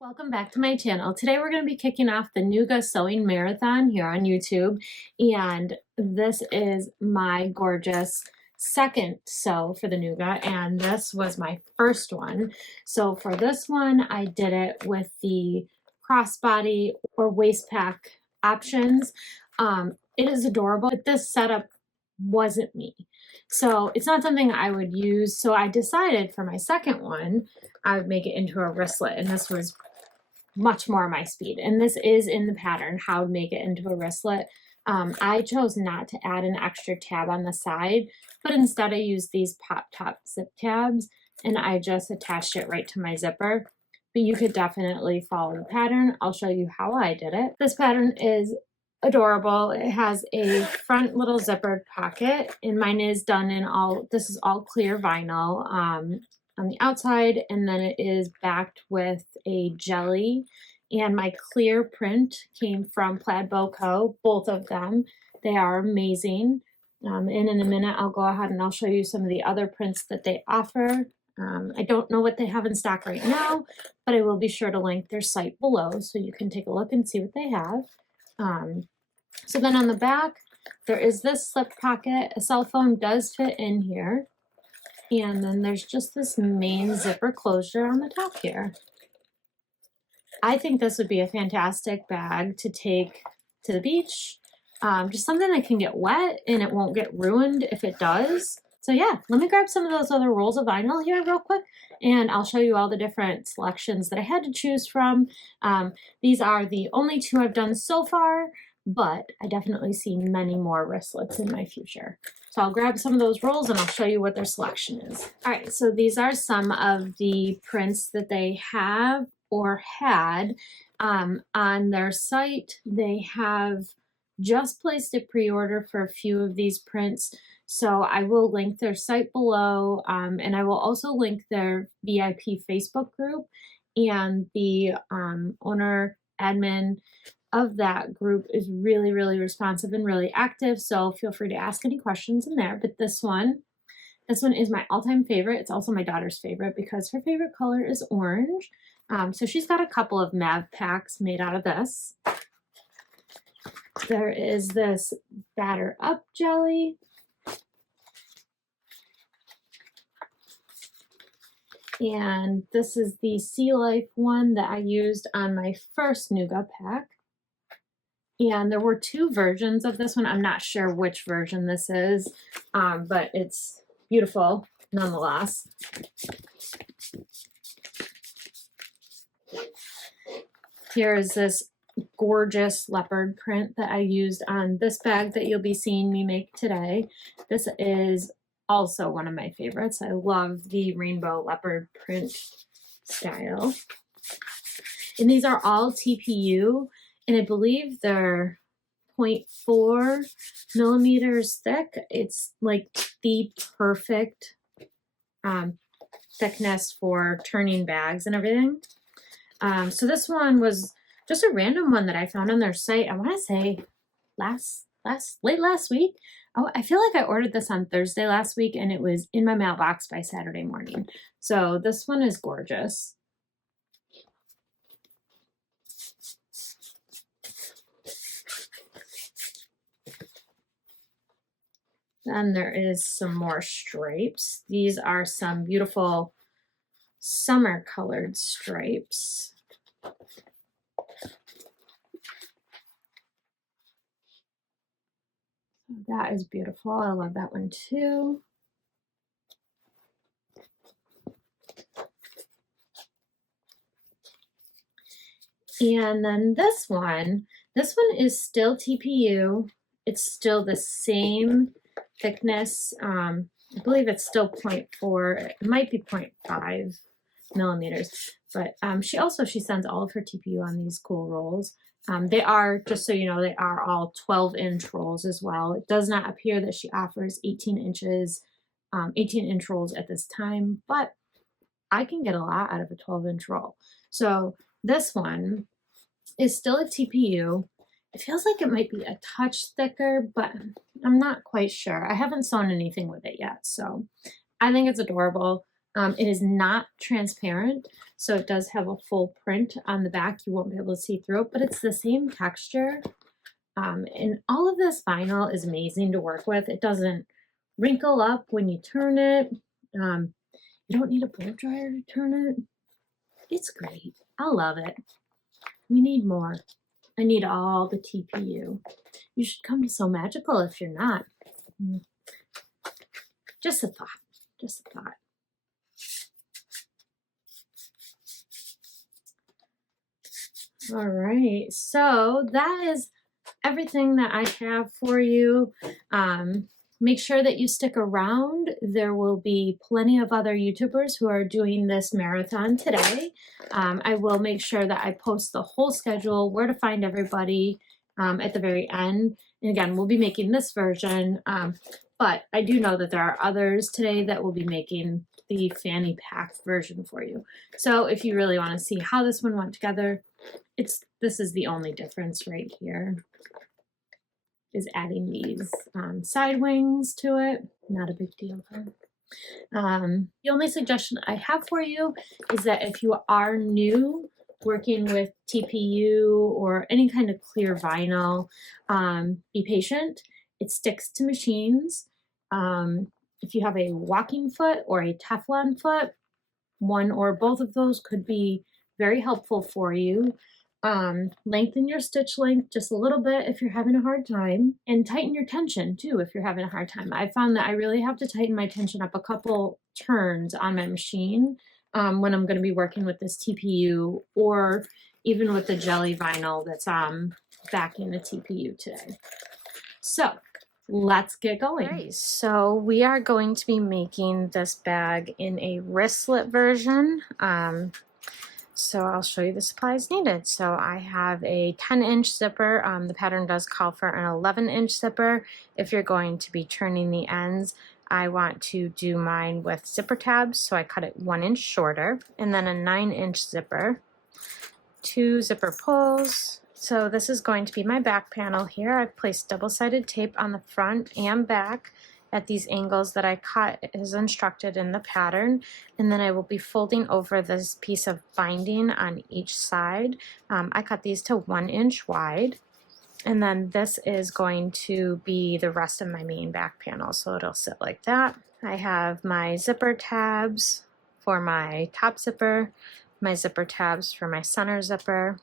Welcome back to my channel. Today we're going to be kicking off the Nooga Sewing Marathon here on YouTube, and this is my gorgeous second sew for the Nooga, and this was my first one. So for this one, I did it with the crossbody or waist pack options. It is adorable, but this setup wasn't me. So it's not something I would use. So I decided for my second one, I would make it into a wristlet, and this was much more my speed. And this is in the pattern, how to make it into a wristlet. I chose not to add an extra tab on the side, but instead I used these pop top zip tabs and I just attached it right to my zipper. But you could definitely follow the pattern. I'll show you how I did it. This pattern is adorable. It has a front little zippered pocket, and mine is done in this is all clear vinyl on the outside, and then it is backed with a jelly, and my clear print came from Plaid Bow Co., both of them. They are amazing. And in a minute I'll go ahead and I'll show you some of the other prints that they offer. I don't know what they have in stock right now, but I will be sure to link their site below so you can take a look and see what they have. So then on the back, there is this slip pocket. A cell phone does fit in here. And then there's just this main zipper closure on the top here. I think this would be a fantastic bag to take to the beach. Just something that can get wet and it won't get ruined if it does. So yeah, let me grab some of those other rolls of vinyl here real quick, and I'll show you all the different selections that I had to choose from. These are the only two I've done so far, but I definitely see many more wristlets in my future. So I'll grab some of those rolls and I'll show you what their selection is. All right, so these are some of the prints that they have or had on their site. They have just placed a pre-order for a few of these prints. So I will link their site below, and I will also link their VIP Facebook group, and the owner admin of that group is really, really responsive and really active. So feel free to ask any questions in there. But this one is my all-time favorite. It's also my daughter's favorite because her favorite color is orange. So she's got a couple of Mav packs made out of this. There is this batter up jelly. And this is the Sea Life one that I used on my first Nooga pack. And there were two versions of this one. I'm not sure which version this is, but it's beautiful nonetheless. Here is this gorgeous leopard print that I used on this bag that you'll be seeing me make today. This is also one of my favorites. I love the rainbow leopard print style. And these are all TPU, and I believe they're 0.4 millimeters thick. It's like the perfect thickness for turning bags and everything. So this one was just a random one that I found on their site. I want to say late last week. Oh, I feel like I ordered this on Thursday last week and it was in my mailbox by Saturday morning. So this one is gorgeous. Then there is some more stripes. These are some beautiful summer colored stripes. That is beautiful. I love that one too. And then this one is still TPU. It's still the same thickness. I believe it's still 0.4. It might be 0.5 millimeters. But she sends all of her TPU on these cool rolls. They are, just so you know, they are all 12-inch rolls as well. It does not appear that she offers 18-inch rolls at this time, but I can get a lot out of a 12-inch roll. So this one is still a TPU. It feels like it might be a touch thicker, but I'm not quite sure. I haven't sewn anything with it yet, so I think it's adorable. It is not transparent, so it does have a full print on the back. You won't be able to see through it, but it's the same texture. And all of this vinyl is amazing to work with. It doesn't wrinkle up when you turn it. You don't need a blow dryer to turn it. It's great. I love it. We need more. I need all the TPU. You should come to So Magical if you're not. Just a thought. Just a thought. All right. So that is everything that I have for you. Make sure that you stick around. There will be plenty of other YouTubers who are doing this marathon today. I will make sure that I post the whole schedule, where to find everybody at the very end. And again, we'll be making this version, but I do know that there are others today that will be making the fanny pack version for you. So if you really want to see how this one went together, this is the only difference right here, is adding these side wings to it. Not a big deal though. The only suggestion I have for you is that if you are new working with TPU or any kind of clear vinyl, be patient. It sticks to machines. If you have a walking foot or a Teflon foot, one or both of those could be very helpful for you. Lengthen your stitch length just a little bit if you're having a hard time, and tighten your tension too if you're having a hard time. I found that I really have to tighten my tension up a couple turns on my machine when I'm going to be working with this TPU, or even with the jelly vinyl that's backing the TPU today. So let's get going. All right, so we are going to be making this bag in a wristlet version. So I'll show you the supplies needed. So I have a 10-inch zipper. The pattern does call for an 11-inch zipper. If you're going to be turning the ends, I want to do mine with zipper tabs, so I cut it 1 inch shorter. And then a 9-inch zipper, 2 zipper pulls. So this is going to be my back panel here. I've placed double-sided tape on the front and back at these angles that I cut as instructed in the pattern, and then I will be folding over this piece of binding on each side. I cut these to 1 inch wide, and then this is going to be the rest of my main back panel, so it'll sit like that. I have my zipper tabs for my top zipper, my zipper tabs for my center zipper.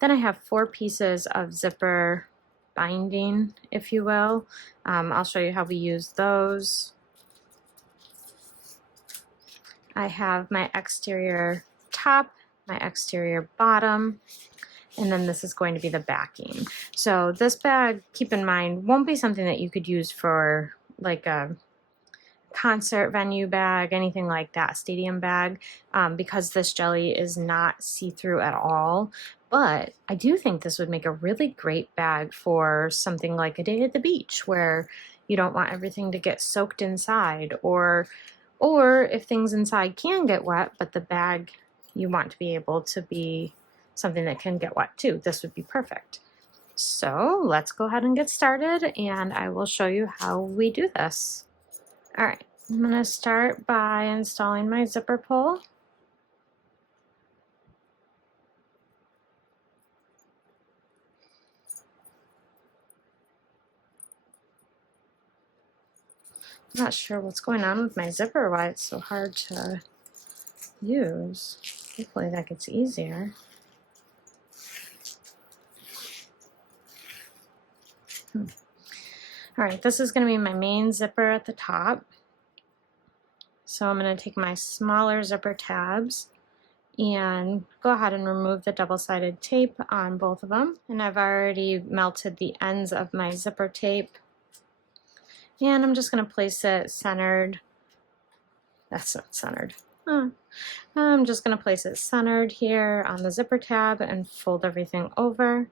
Then I have 4 pieces of zipper binding, if you will. I'll show you how we use those. I have my exterior top, my exterior bottom, and then this is going to be the backing. So this bag, keep in mind, won't be something that you could use for like a concert venue bag, anything like that, stadium bag, because this jelly is not see-through at all. But I do think this would make a really great bag for something like a day at the beach where you don't want everything to get soaked inside, or if things inside can get wet, but the bag you want to be able to be something that can get wet too. This would be perfect. So let's go ahead and get started, and I will show you how we do this. All right, I'm going to start by installing my zipper pull. I'm not sure what's going on with my zipper, why it's so hard to use. Hopefully that gets easier. All right, this is going to be my main zipper at the top. So I'm going to take my smaller zipper tabs and go ahead and remove the double-sided tape on both of them. And I've already melted the ends of my zipper tape. And I'm just going to place it centered. That's not centered. I'm just going to place it centered here on the zipper tab and fold everything over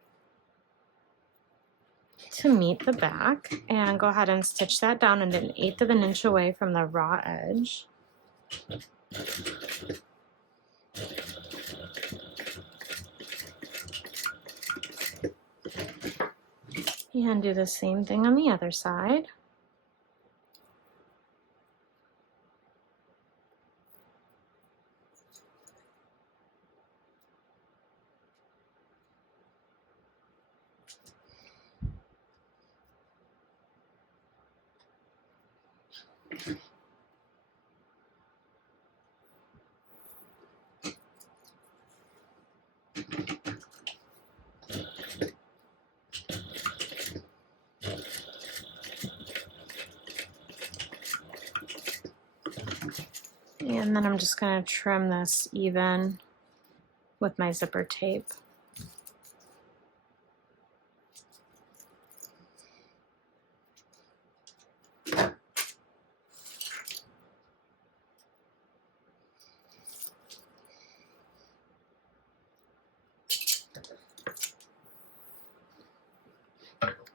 to meet the back, and go ahead and stitch that down at 1/8 of an inch away from the raw edge. And do the same thing on the other side. And then I'm just going to trim this even with my zipper tape.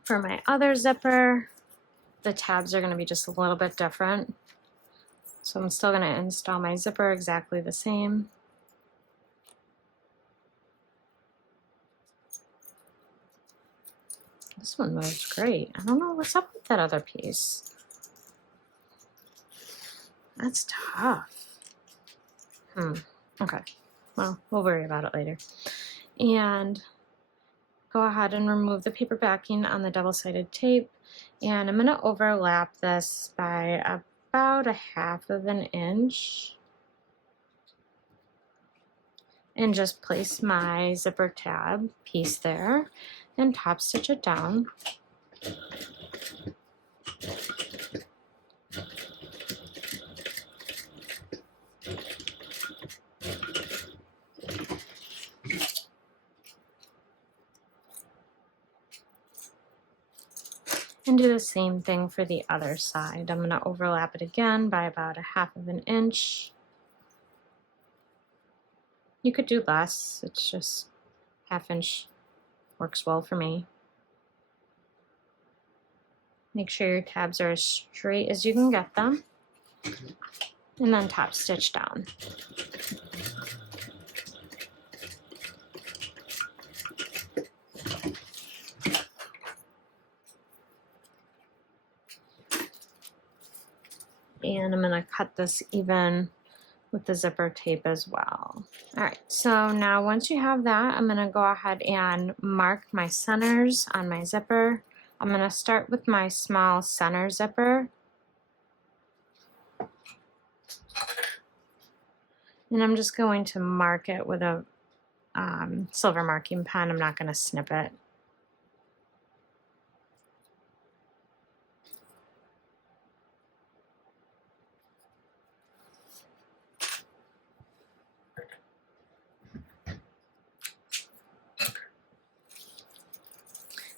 For my other zipper, the tabs are going to be just a little bit different. So I'm still going to install my zipper exactly the same. This one moves great. I don't know what's up with that other piece. That's tough. Okay. Well, we'll worry about it later. And go ahead and remove the paper backing on the double-sided tape. And I'm going to overlap this by about 1/2 inch. And just place my zipper tab piece there and top stitch it down. And do the same thing for the other side. I'm going to overlap it again by about 1/2 inch. You could do less, it's just 1/2 inch works well for me. Make sure your tabs are as straight as you can get them, and then top stitch down. And I'm going to cut this even with the zipper tape as well. All right, so now once you have that, I'm going to go ahead and mark my centers on my zipper. I'm going to start with my small center zipper. And I'm just going to mark it with a silver marking pen. I'm not going to snip it.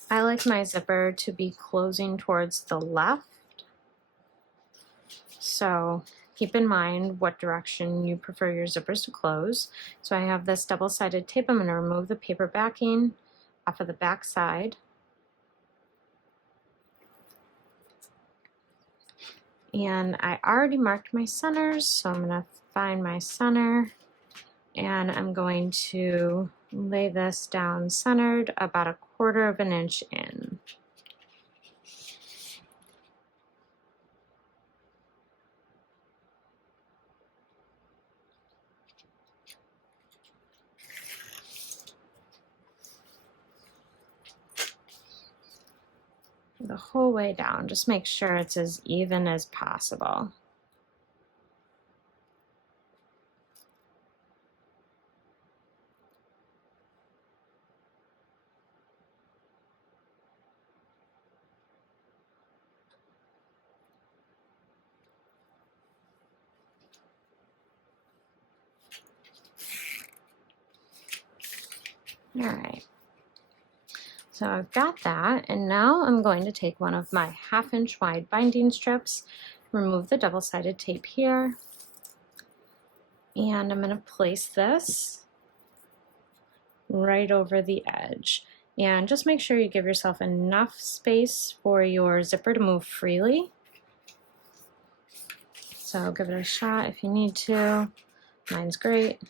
I like my zipper to be closing towards the left. So keep in mind what direction you prefer your zippers to close. So I have this double-sided tape. I'm going to remove the paper backing off of the back side. And I already marked my centers, so I'm going to find my center, and I'm going to lay this down centered about 1/4 inch in. The whole way down. Just make sure it's as even as possible. All right. So I've got that, and now I'm going to take one of my 1/2 inch wide binding strips, remove the double-sided tape here, and I'm going to place this right over the edge. And just make sure you give yourself enough space for your zipper to move freely. So give it a shot if you need to. Mine's great.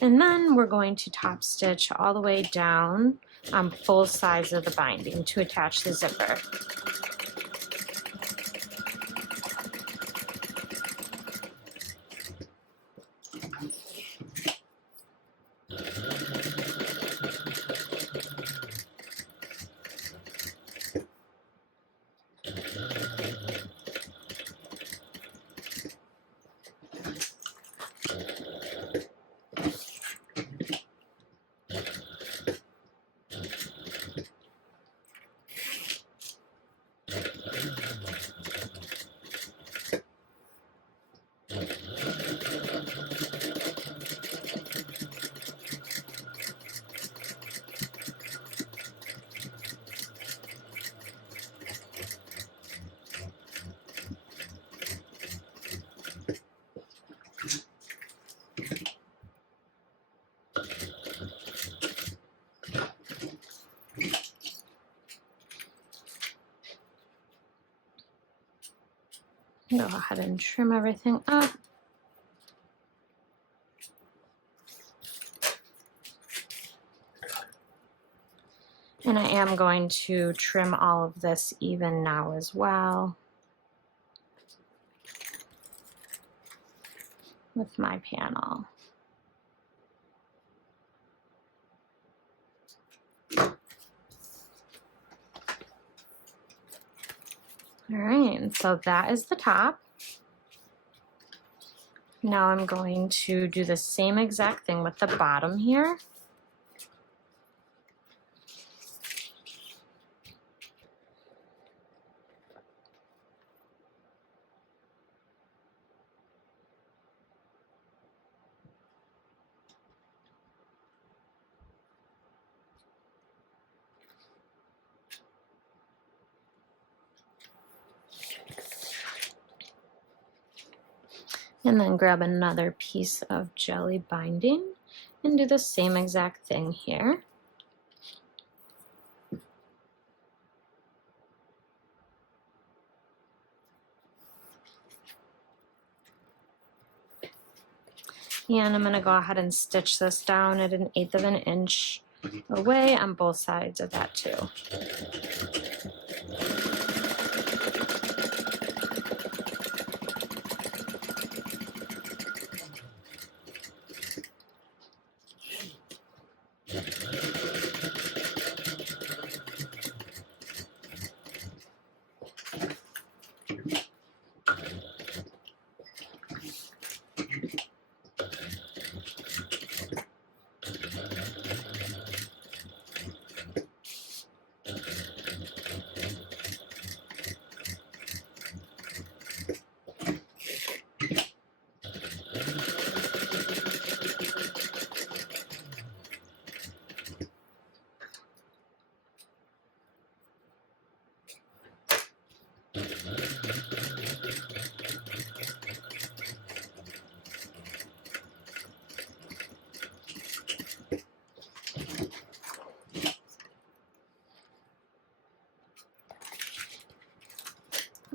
And then we're going to top stitch all the way down on both sides of the binding to attach the zipper. Go ahead and trim everything up. And I am going to trim all of this even now as well with my panel. All right, and so that is the top. Now I'm going to do the same exact thing with the bottom here. And then grab another piece of jelly binding and do the same exact thing here. And I'm going to go ahead and stitch this down at 1/8 of an inch away on both sides of that too.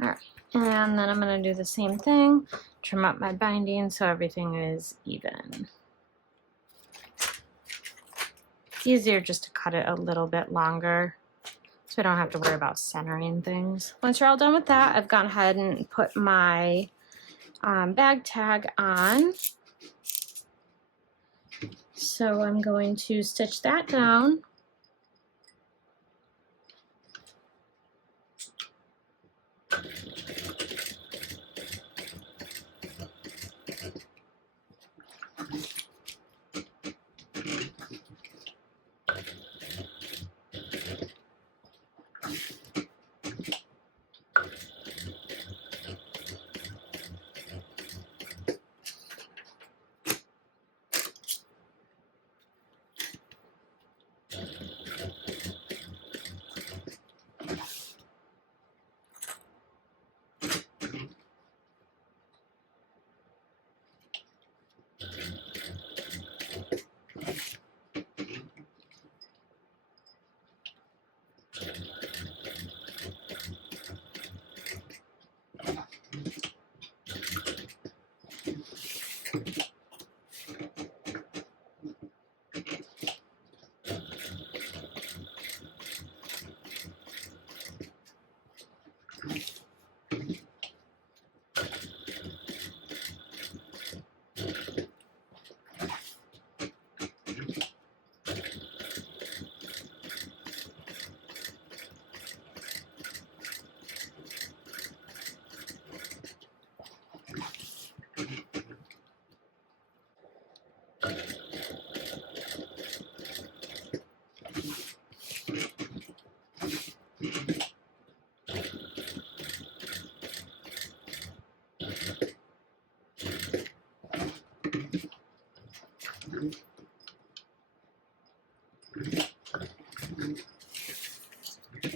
All right, and then I'm going to do the same thing, trim up my binding so everything is even. It's easier just to cut it a little bit longer so I don't have to worry about centering things. Once you're all done with that, I've gone ahead and put my bag tag on. So I'm going to stitch that down.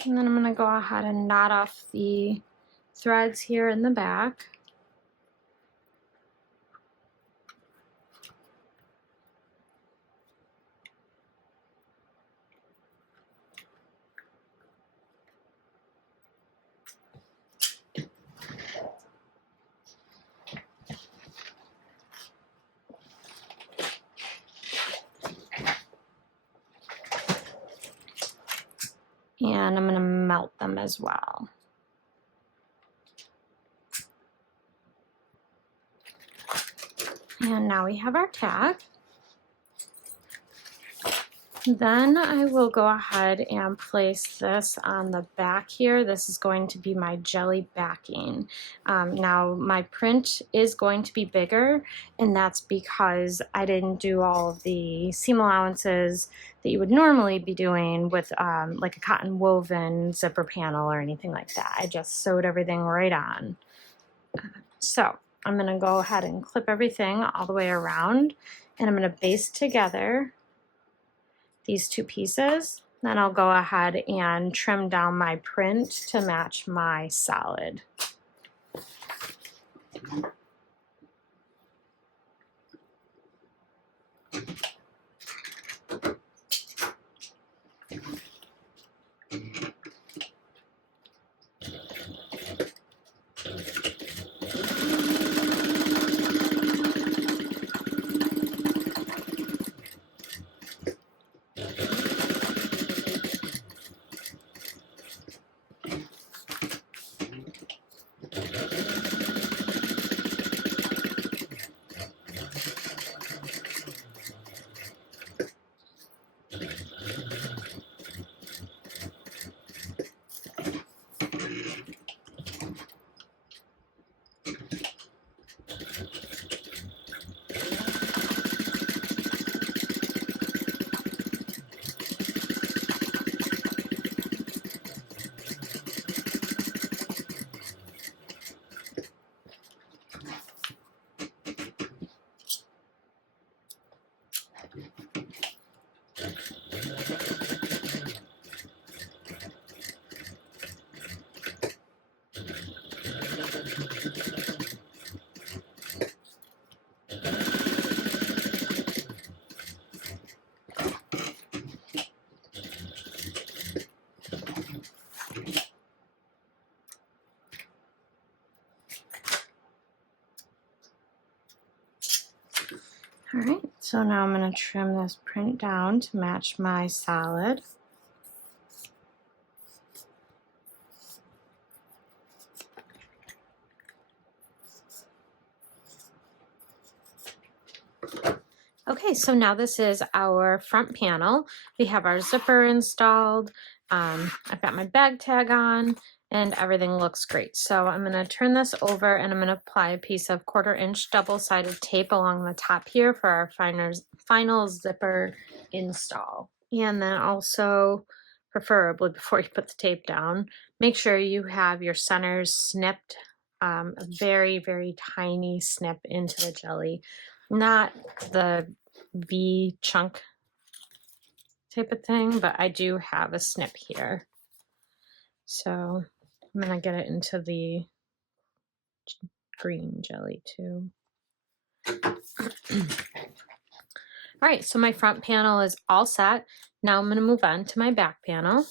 And then I'm going to go ahead and knot off the threads here in the back. And I'm gonna melt them as well. And now we have our tag. Then I will go ahead and place this on the back here. This is going to be my jelly backing. Now my print is going to be bigger, and that's because I didn't do all of the seam allowances that you would normally be doing with like a cotton woven zipper panel or anything like that. I just sewed everything right on. So I'm gonna go ahead and clip everything all the way around, and I'm gonna baste together these two pieces. Then I'll go ahead and trim down my print to match my solid. All right, so now I'm going to trim this print down to match my solid. Okay, so now this is our front panel. We have our zipper installed. I've got my bag tag on, and everything looks great. So I'm gonna turn this over, and I'm gonna apply a piece of 1/4" double-sided tape along the top here for our final zipper install. And then also, preferably before you put the tape down, make sure you have your centers snipped, a very, very tiny snip into the jelly. Not the V chunk type of thing, but I do have a snip here. So I'm gonna get it into the green jelly too. All right, so my front panel is all set. Now I'm gonna move on to my back panel.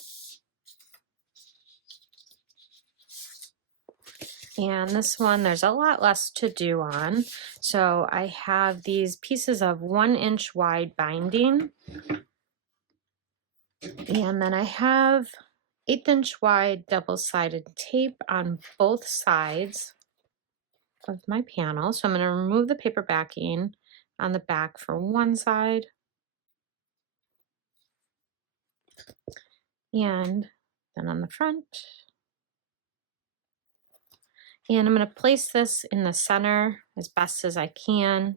And this one, there's a lot less to do on. So I have these pieces of 1" wide binding. And then I have 1/8" wide double-sided tape on both sides of my panel. So I'm going to remove the paper backing on the back for one side. And then on the front. And I'm going to place this in the center as best as I can.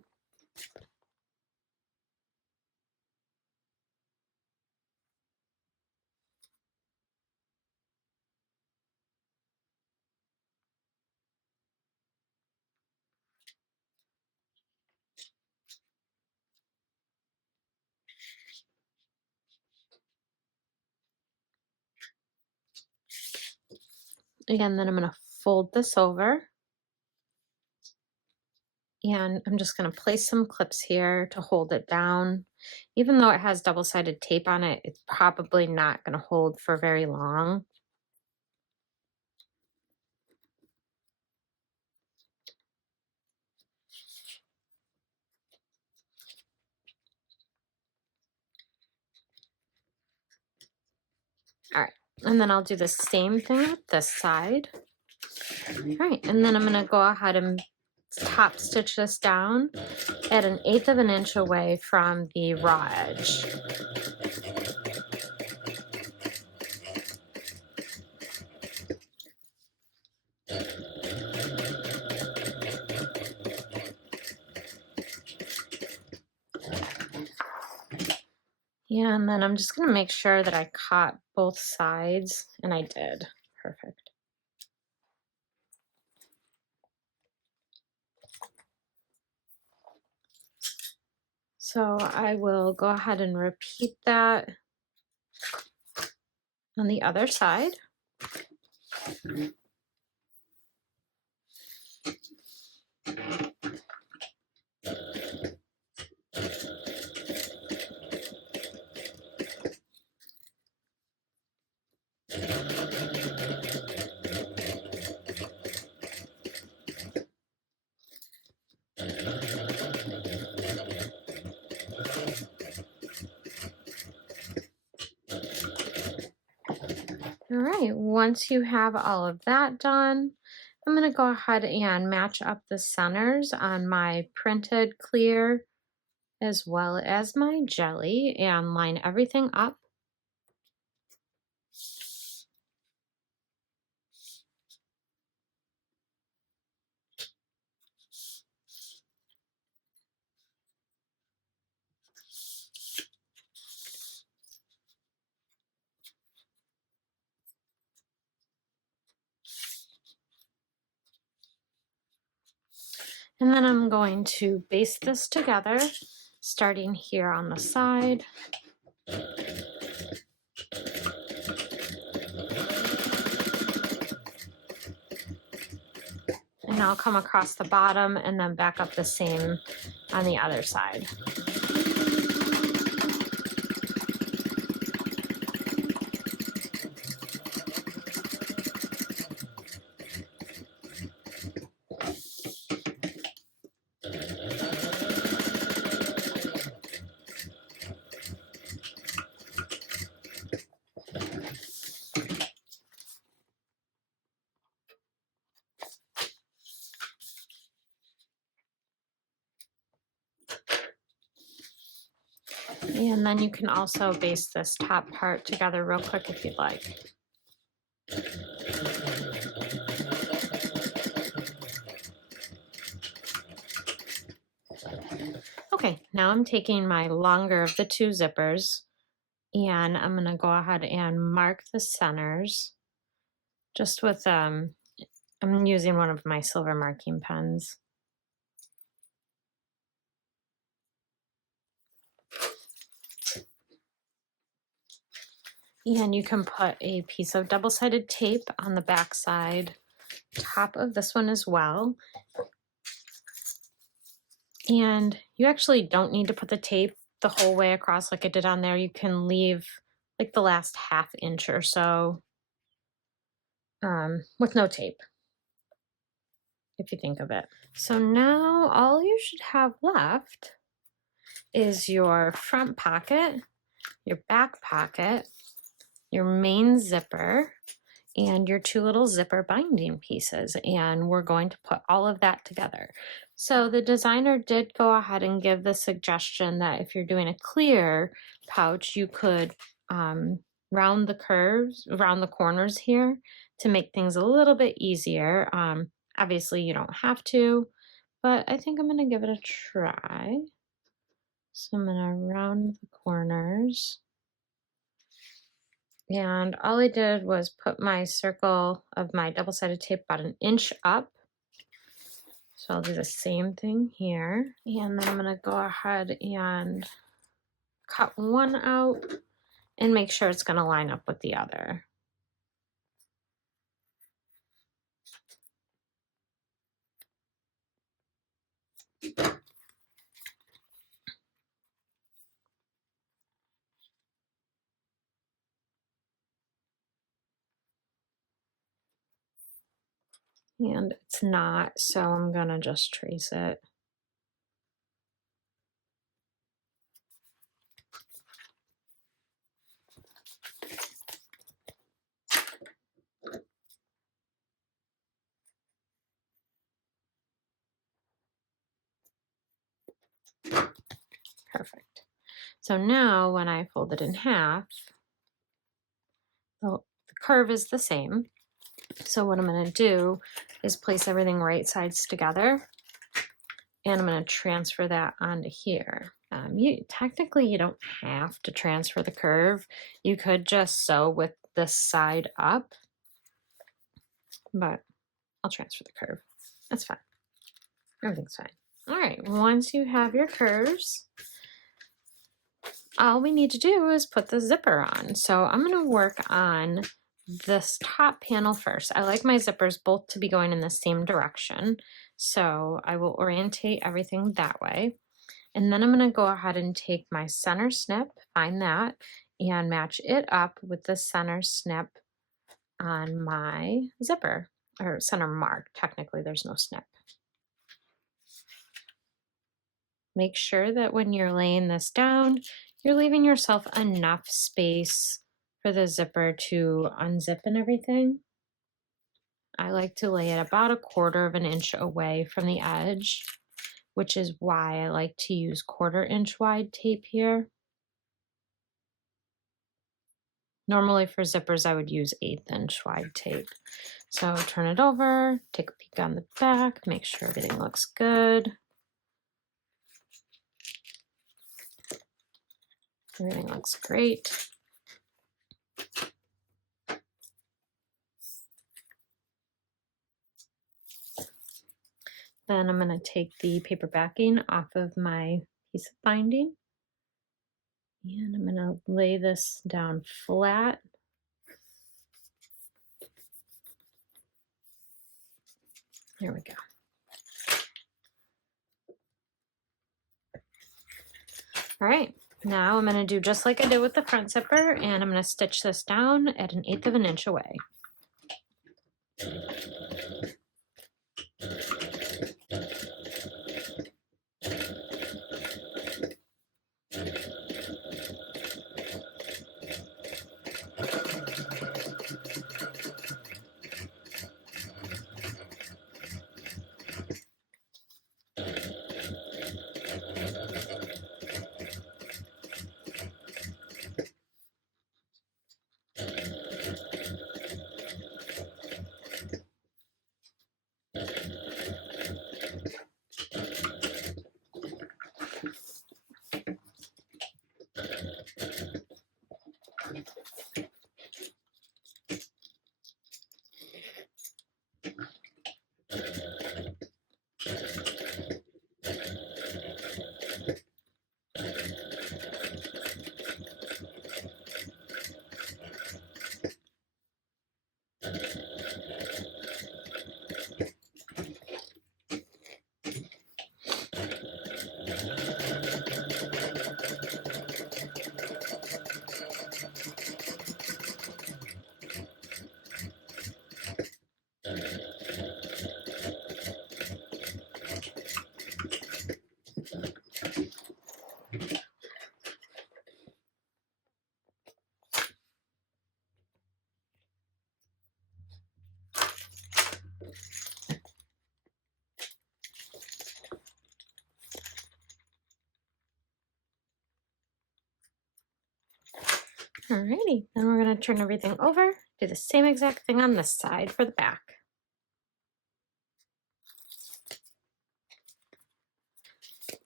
Again, then I'm going to fold this over. And I'm just going to place some clips here to hold it down. Even though it has double-sided tape on it, it's probably not going to hold for very long. All right, And then I'll do the same thing with this side. All right, and then I'm gonna go ahead and top stitch this down at 1/8 of an inch away from the raw edge. Yeah, and then I'm just gonna make sure that I caught both sides, and I did. Perfect. So I will go ahead and repeat that on the other side. All right, once you have all of that done, I'm gonna go ahead and match up the centers on my printed clear as well as my jelly and line everything up. And then I'm going to baste this together, starting here on the side. And I'll come across the bottom and then back up the same on the other side. And then you can also baste this top part together real quick if you'd like. Okay, now I'm taking my longer of the two zippers and I'm gonna go ahead and mark the centers just with, I'm using one of my silver marking pens. And you can put a piece of double-sided tape on the back side, top of this one as well. And you actually don't need to put the tape the whole way across like I did on there. You can leave like the last ½ inch or so with no tape, if you think of it. So now all you should have left is your front pocket, your back pocket, your main zipper, and your two little zipper binding pieces, and we're going to put all of that together. So the designer did go ahead and give the suggestion that if you're doing a clear pouch, you could round the curves, round the corners here to make things a little bit easier. Obviously you don't have to, but I think I'm gonna give it a try. So I'm gonna round the corners. And all I did was put my circle of my double-sided tape about 1 inch up. So I'll do the same thing here. And then I'm gonna go ahead and cut one out and make sure it's gonna line up with the other. And it's not, so I'm gonna just trace it. Perfect. So now when I fold it in half, the curve is the same. So what I'm going to do is place everything right sides together, and I'm going to transfer that onto here. Technically you don't have to transfer the curve. You could just sew with this side up, but I'll transfer the curve. That's fine. Everything's fine. All right, once you have your curves, all we need to do is put the zipper on. So I'm going to work on this top panel first. I like my zippers both to be going in the same direction, so I will orientate everything that way. And then I'm going to go ahead and take my center snip, find that, and match it up with the center snip on my zipper, or center mark. Technically, there's no snip. Make sure that when you're laying this down, you're leaving yourself enough space for the zipper to unzip and everything. I like to lay it about 1/4 of an inch away from the edge, which is why I like to use 1/4 inch wide tape here. Normally for zippers, I would use 1/8 inch wide tape. So turn it over, take a peek on the back, make sure everything looks good. Everything looks great. Then I'm going to take the paper backing off of my piece of binding, and I'm going to lay this down flat. There we go. All right, now I'm going to do just like I did with the front zipper, and I'm going to stitch this down at 1/8 of an inch away. Alrighty, then we're going to turn everything over, do the same exact thing on this side for the back.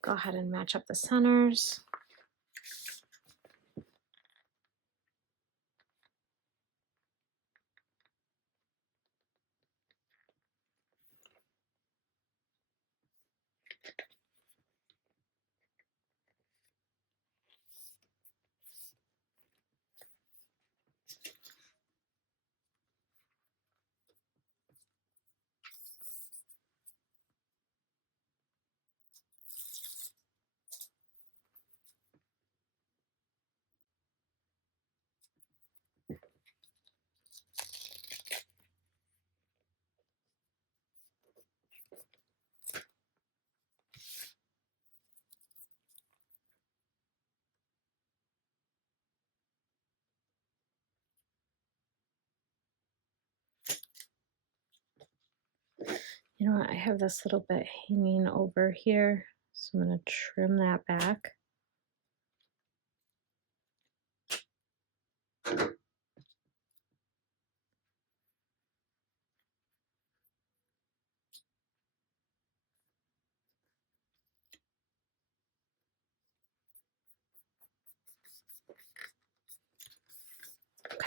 Go ahead and match up the centers. You know what, I have this little bit hanging over here, so I'm going to trim that back.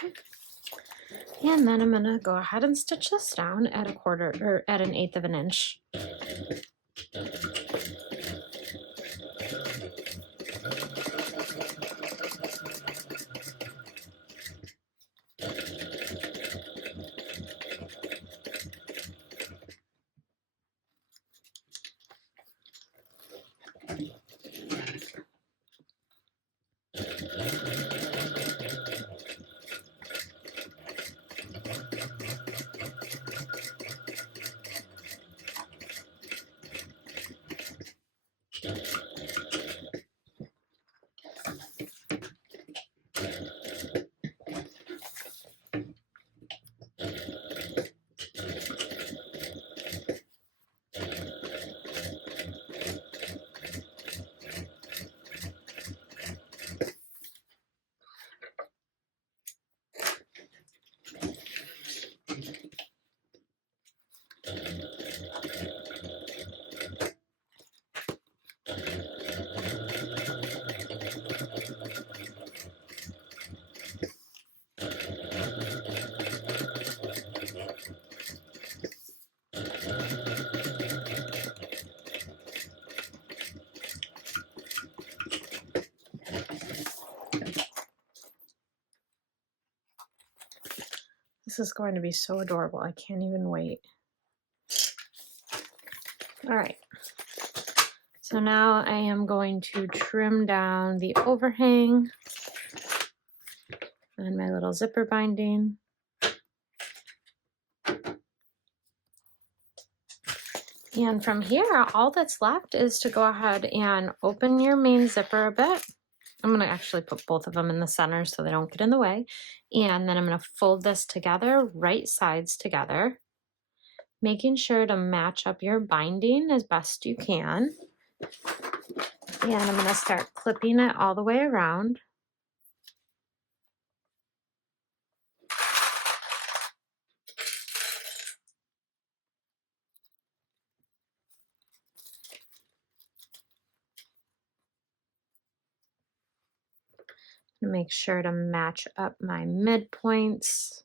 Okay. And then I'm gonna go ahead and stitch this down at 1/4 or at 1/8 of an inch. This is going to be so adorable. I can't even wait. All right. So now I am going to trim down the overhang and my little zipper binding. And from here, all that's left is to go ahead and open your main zipper a bit. I'm gonna actually put both of them in the center so they don't get in the way. And then I'm gonna fold this together, right sides together, making sure to match up your binding as best you can. And I'm gonna start clipping it all the way around. Make sure to match up my midpoints.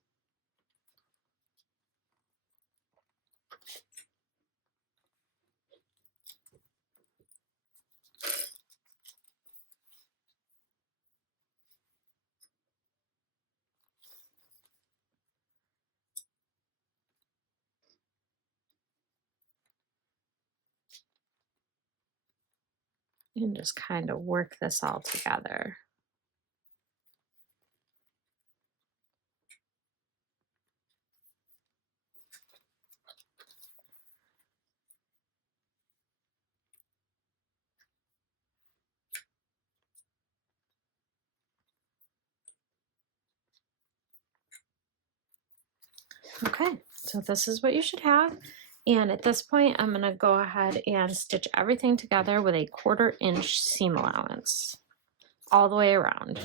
And just kind of work this all together. Okay, so this is what you should have. And at this point, I'm gonna go ahead and stitch everything together with a 1/4 inch seam allowance all the way around.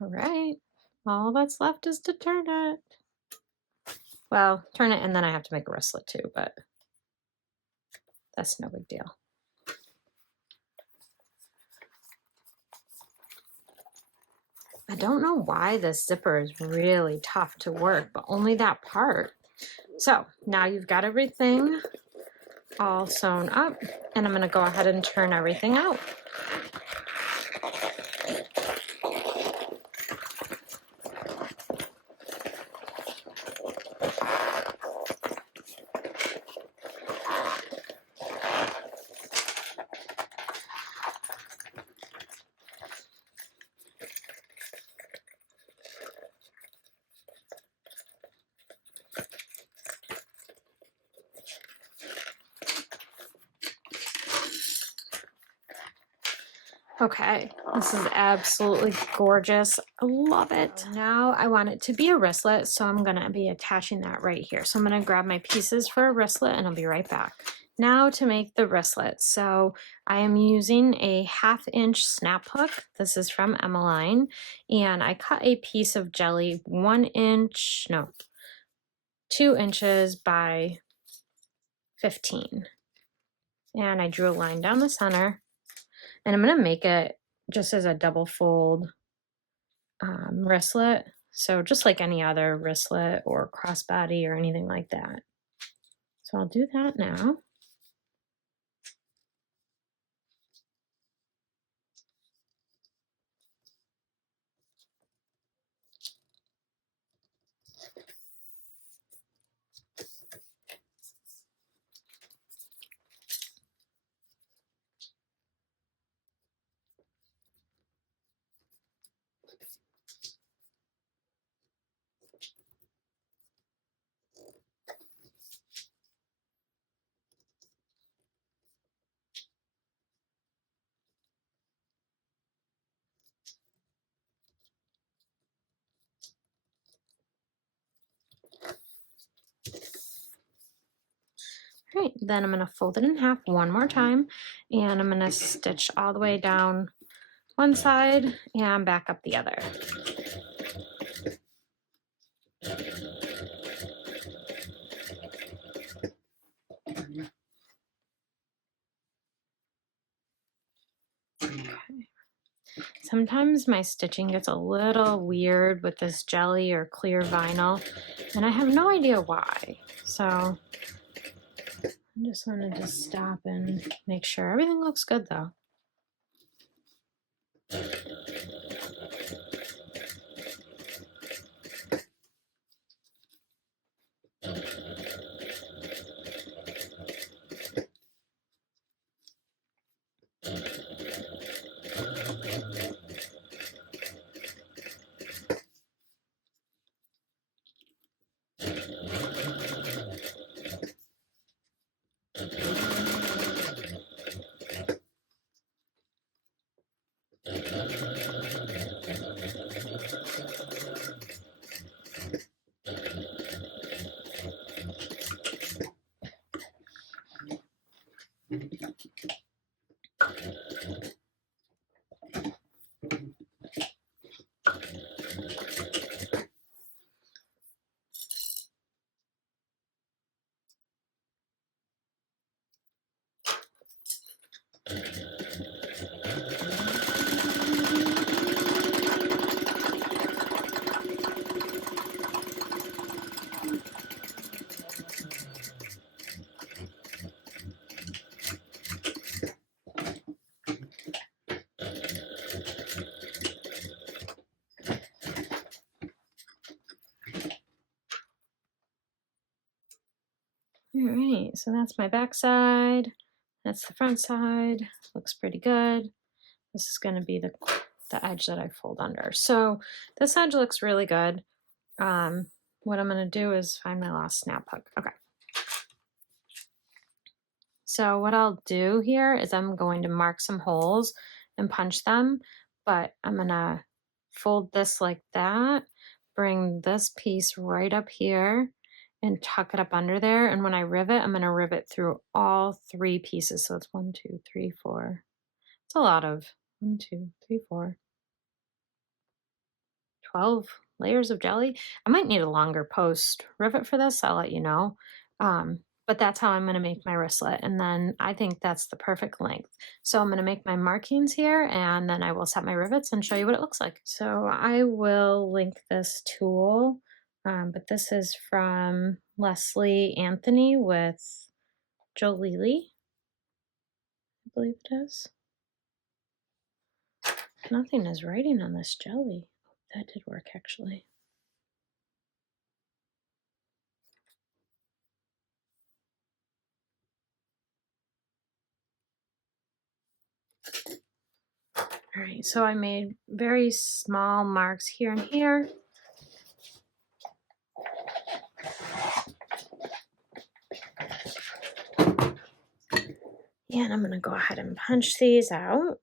All right, all that's left is to turn it. Well, turn it and then I have to make a wristlet too, but that's no big deal. I don't know why this zipper is really tough to work, but only that part. So now you've got everything all sewn up, and I'm going to go ahead and turn everything out. Okay, this is absolutely gorgeous. I love it. Now I want it to be a wristlet, so I'm gonna be attaching that right here. So I'm gonna grab my pieces for a wristlet and I'll be right back. Now to make the wristlet. So I am using a 1/2 inch snap hook. This is from Emmeline. And I cut a piece of jelly 2 inches by 15. And I drew a line down the center. And I'm going to make it just as a double fold wristlet. So just like any other wristlet or crossbody or anything like that. So I'll do that now. All right, then I'm going to fold it in half one more time, and I'm going to stitch all the way down one side and back up the other. Okay. Sometimes my stitching gets a little weird with this jelly or clear vinyl, and I have no idea why. So I just wanted to stop and make sure everything looks good though. All right, so that's my back side. That's the front side. Looks pretty good. This is going to be the edge that I fold under. So this edge looks really good. What I'm going to do is find my last snap hook. Okay. So what I'll do here is I'm going to mark some holes and punch them, but I'm going to fold this like that, bring this piece right up here and tuck it up under there. And when I rivet, I'm going to rivet through all 3 pieces. So it's 1, 2, 3, 4. It's a lot of 1, 2, 3, 4, 12 layers of jelly. I might need a longer post rivet for this. I'll let you know. But that's how I'm going to make my wristlet. And then I think that's the perfect length. So I'm going to make my markings here, and then I will set my rivets and show you what it looks like. So I will link this tool But this is from Leslie Anthony with Jolie, I believe it is. Nothing is writing on this jelly. That did work actually. All right, so I made very small marks here and here. And I'm gonna go ahead and punch these out.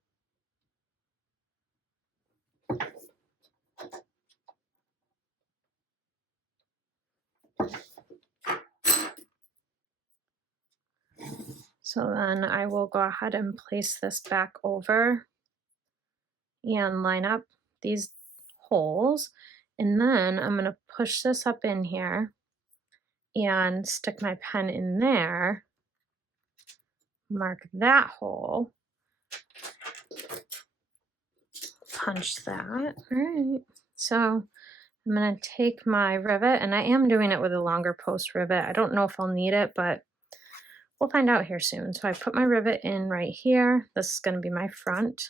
So then I will go ahead and place this back over and line up these holes. And then I'm gonna push this up in here and stick my pen in there, mark that hole, punch that. All right, so I'm gonna take my rivet, and I am doing it with a longer post rivet. I don't know if I'll need it, but we'll find out here soon. So I put my rivet in right here. This is gonna be my front,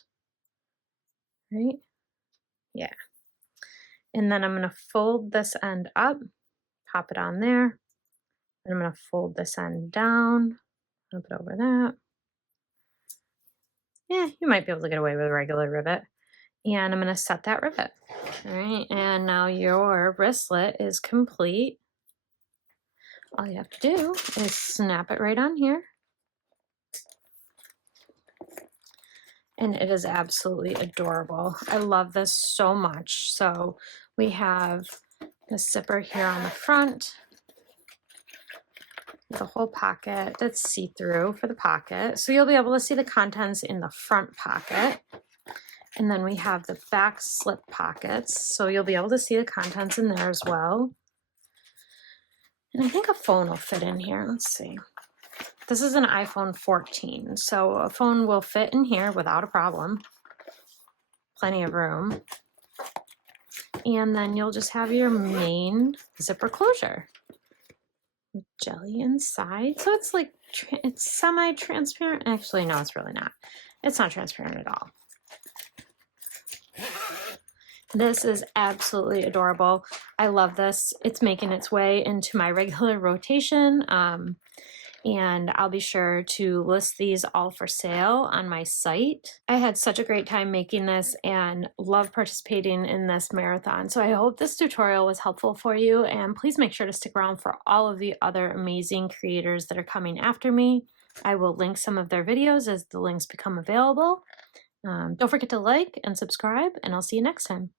right? Yeah. And then I'm gonna fold this end up, pop it on there. And I'm gonna fold this end down, flip it over that. Yeah, you might be able to get away with a regular rivet. And I'm gonna set that rivet. All right, and now your wristlet is complete. All you have to do is snap it right on here. And it is absolutely adorable. I love this so much. So we have the zipper here on the front, the whole pocket that's see-through for the pocket. So you'll be able to see the contents in the front pocket. And then we have the back slip pockets. So you'll be able to see the contents in there as well. And I think a phone will fit in here. Let's see. This is an iPhone 14. So a phone will fit in here without a problem. Plenty of room. And then you'll just have your main zipper closure. With jelly inside. So it's like, it's semi-transparent. Actually, no, it's really not. It's not transparent at all. This is absolutely adorable. I love this. It's making its way into my regular rotation. And I'll be sure to list these all for sale on my site. I had such a great time making this and love participating in this marathon. So I hope this tutorial was helpful for you, and please make sure to stick around for all of the other amazing creators that are coming after me. I will link some of their videos as the links become available. Don't forget to like and subscribe, and I'll see you next time.